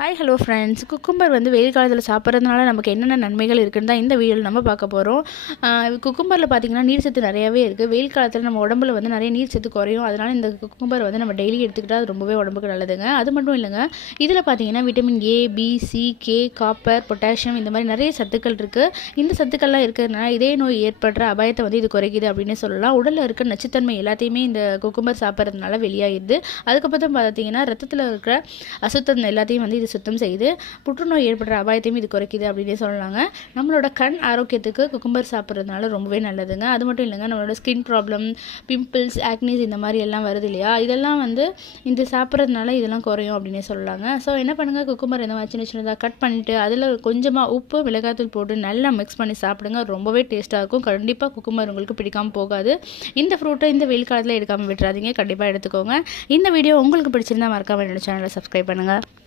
Hi hello friends, cucumber வந்து வெயில் காலத்தில் சாப்பிட்றதுனால நமக்கு என்னென்ன நன்மைகள் இருக்குன்னு தான் இந்த வீடியோவில் நம்ம பார்க்க போகிறோம். குக்கும்பரில் பார்த்திங்கன்னா நீர் சத்து நிறையாவே இருக்குது. வெயில் காலத்தில் நம்ம உடம்புல வந்து நிறைய நீர் சத்து குறையும். அதனால் இந்த குக்கும்பர் வந்து நம்ம டெய்லி எடுத்துக்கிட்டால் அது ரொம்பவே உடம்புக்கு நல்லதுங்க. அது மட்டும் இல்லைங்க, இதில் பார்த்திங்கன்னா vitamin A, B, C, K, copper, potassium இந்த மாதிரி நிறைய சத்துக்கள் இருக்குது. இந்த சத்துக்கள்லாம் இருக்கிறதுனால இதய நோய் ஏற்படுற அபாயத்தை வந்து இது குறைக்குது அப்படின்னு சொல்லலாம். உடலில் இருக்க நச்சுத்தன்மை எல்லாத்தையுமே இந்த குக்கும்பர் சாப்பிட்றதுனால வெளியாகிடுது. அதுக்கப்புறம் பார்த்திங்கன்னா ரத்தத்தில் இருக்கிற அசுத்தம் எல்லாத்தையும் வந்து இது சுத்தம் செய்து புற்றுநோய் ஏற்படுற அபாயத்தையும் இது குறைக்குது அப்படின்னே சொல்லலாங்க. நம்மளோட கண் ஆரோக்கியத்துக்கு குக்கும்பர் சாப்பிட்றதுனால ரொம்பவே நல்லதுங்க. அது மட்டும் இல்லைங்க, நம்மளோட ஸ்கின் ப்ராப்ளம், பிம்பிள்ஸ், ஆக்னிஸ் இந்த மாதிரி எல்லாம் வருது இல்லையா, இதெல்லாம் வந்து இந்த சாப்பிட்றதுனால இதெல்லாம் குறையும் அப்படின்னே சொல்லலாங்க. ஸோ என்ன பண்ணுங்கள், குக்கும்பர் இந்த மாதிரி சின்ன சின்னதாக கட் பண்ணிவிட்டு அதில் கொஞ்சமாக உப்பு, மிளகாத்தூள் போட்டு நல்லா மிக்ஸ் பண்ணி சாப்பிடுங்க. ரொம்பவே டேஸ்ட்டாக இருக்கும். கண்டிப்பாக குக்கும்பர் உங்களுக்கு பிடிக்காமல் போகாது. இந்த ஃப்ரூட்டை இந்த வெயில் காலத்தில் எடுக்காமல் விட்டுறாதீங்க, கண்டிப்பாக எடுத்துக்கோங்க. இந்த வீடியோ உங்களுக்கு பிடிச்சிருந்தா மறக்காமல் என்னோட சேனலை சப்ஸ்கிரைப் பண்ணுங்கள்.